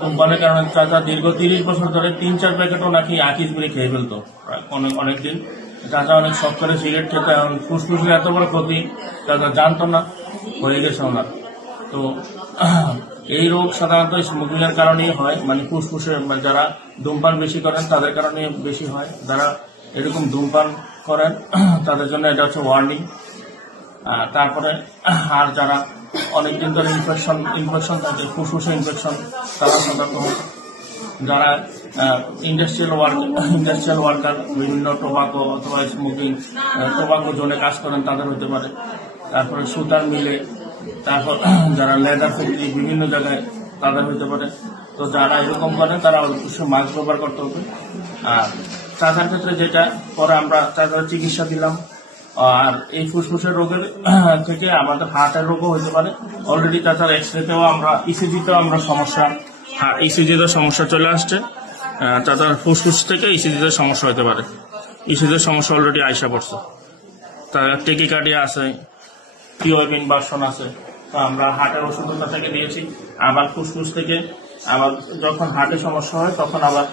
ধূমপানের কারণে চাচা দীর্ঘ 30 বছর ধরে 3-4 প্যাকেটও নাকি আকিস বিড়ি খেয়ে ফেলতো অনেকদিন। চাচা অনেক শখ করে সিগারেট খেতে, এখন ফুসফুসের এত বড় ক্ষতি চাচা জানতো না, হয়ে গেছে ওনার। তো এই রোগ সাধারণত স্মোকিং এর কারণেই হয়, মানে ফুসফুসের যারা ধূমপান বেশি করেন তাদের কারণে বেশি হয়। যারা এরকম ধূমপান করেন তাদের জন্য এটা হচ্ছে ওয়ার্নিং। তারপরে আর যারা অনেকদিন ধরে ইনফেকশন থাকে, ফুসফুসে ইনফেকশন, তারা সতর্ক হয়। যারা ইন্ডাস্ট্রিয়াল ওয়ার্কার, বিভিন্ন টোবাকো অথবা স্মোকিং টোবাকো জোনে কাজ করেন তাদের হতে পারে। তারপরে সুতার মিলে, তারপর যারা লেদার ফ্যাক্টরি বিভিন্ন জায়গায় তাদের হতে পারে। তো যারা এরকম করেন তারা অবশ্যই মাস্ক ব্যবহার করতে হবে। আর চাচার ক্ষেত্রে যেটা পরে আমরা চাচার চিকিৎসা দিলাম। আর এই ফুসফুসের রোগের থেকে আমাদের হার্টের রোগও হতে পারে। অলরেডি চাচার এক্সরেতেও আমরা ইসিজিতেও আমরা সমস্যা, ইসিজিতে সমস্যা চলে আসছে। চাচার ফুসফুস থেকে ইসিজিতে সমস্যা হতে পারে। ইসিজির সমস্যা অলরেডি আইসা পড়ছে, তার টেকিকার্ডিয়া আছে, পিওএপ ইনভার্সন আছে। তো আমরা হার্টের ওষুধ থেকে দিয়েছি। আবার ফুসফুস থেকে আবার যখন হার্টের সমস্যা হয় তখন আবার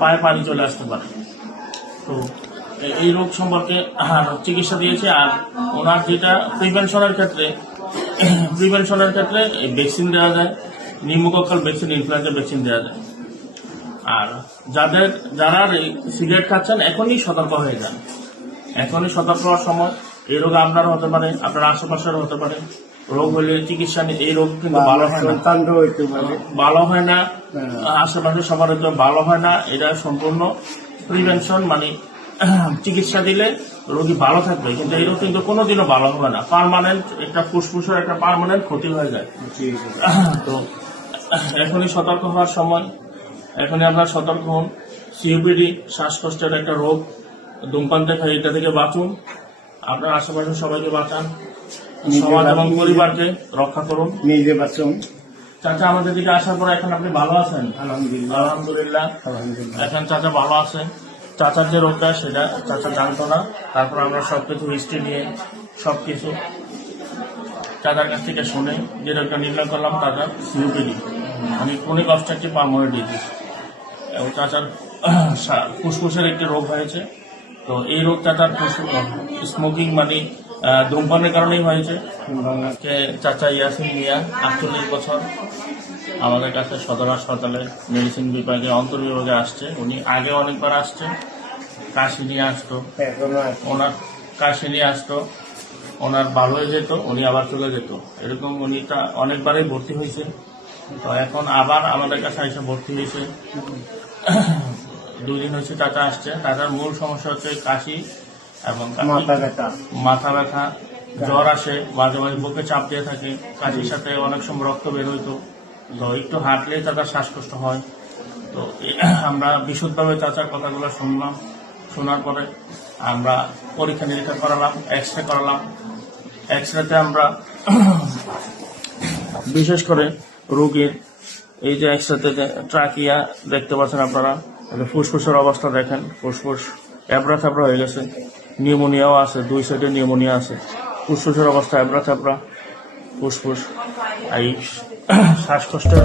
পায়ে পানি চলে আসতে পারে। তো এই রোগ সম্পর্কে চিকিৎসা দিয়েছে। আর ওনার যেটা প্রিভেনশনের ক্ষেত্রে ভ্যাকসিন দেওয়া যায়, নিউমোকক্কাল ভ্যাকসিন, ইনফ্লুয়েঞ্জা ভ্যাকসিন দেওয়া যায়। আর যারা সিগারেট খাচ্ছেন এখনই সতর্ক হয়ে যান, এখনই সতর্ক হওয়ার সময়। এই রোগ আপনারও হতে পারে, আপনার আশেপাশেরও হতে পারে। রোগ হলে চিকিৎসা নেই, এই রোগ কিন্তু ভালো হয় না, আশেপাশে সবার ভালো হয় না। এটা সম্পূর্ণ প্রিভেনশন, মানে চিকিৎসা দিলে রোগী ভালো থাকবে, কিন্তু এই রোগ কিন্তু কোনোদিনও ভালো হবে না। পার্মানেন্ট একটা ফুসফুসের একটা পার্মানেন্ট ক্ষতি হয়ে যায়। তো এখনই সতর্ক হওয়ার সময়, এখনই আপনার সতর্ক হন। সিওপিডি শ্বাসকষ্টের একটা রোগ, ধূমপান থেকে এটা থেকে বাঁচুন, আপনার আশেপাশে সবাইকে বাঁচান, সমাজ এবং পরিবারকে রক্ষা করুন, নিজে বাঁচুন। চাচা আমাদের দিকে আসার পর এখন আপনি ভালো আছেন? আলহামদুলিল্লাহ। এখন চাচা ভালো আছে। চাচার যে রোগটা সেটা চাচা জানতো না। তারপর আমরা সবকিছু হিস্ট্রি নিয়ে সবকিছু চাচার কাছ থেকে শুনে যে রোগটা নির্ণয় করলাম, চাচার সিওপিডি, মানে ক্রনিক অবস্ট্রাকটিভ পালমোনারি ডিজিজ। এবং চাচার ফুসফুসের একটি রোগ হয়েছে। তো এই রোগ চাচার স্মোকিং মানে ধূমপানের কারণেই হয়েছে। চাচা ইয়াসিন মিয়া, 48 বছর, আমাদের কাছে সদর হাসপাতালে মেডিসিন বিভাগে অন্তর্বিভাগে আসছে। উনি আগে অনেকবার আসছে, কাশি নিয়ে আসতো, ওনার ভালো হয়ে যেত, উনি আবার চলে যেত। এরকম উনি অনেকবারই ভর্তি হয়েছে। তো এখন আবার আমাদের কাছে এসে ভর্তি হয়েছে। 2 দিন হয়েছে চাচা আসছে। চাচার মূল সমস্যা হচ্ছে কাশি এবং মাথা ব্যথা, জ্বর আসে, মাঝে মাঝে বুকে চাপ দিয়ে থাকে, কাশির সাথে অনেক সময় রক্ত বের হইতো। তো একটু হাঁটলে চাচার শ্বাসকষ্ট হয়। তো আমরা বিশুদ্ধভাবে চাচার কথাগুলো শুনলাম। শোনার পরে আমরা পরীক্ষা নিরীক্ষা করালাম, এক্সরে করালাম। এক্সরেতে আমরা বিশেষ করে রোগীর এই যে এক্সরেতে ট্রাকিয়া দেখতে পাচ্ছেন আপনারা, ফুসফুসের অবস্থা দেখেন, ফুসফুস এবড়া থাবড়া হয়ে গেছে, নিউমোনিয়াও আছে, 2 সাইডে নিউমোনিয়া আছে। ফুসফুসের অবস্থা এবড়া থাবড়া, ফুসফুস এই শ্বাসকষ্টের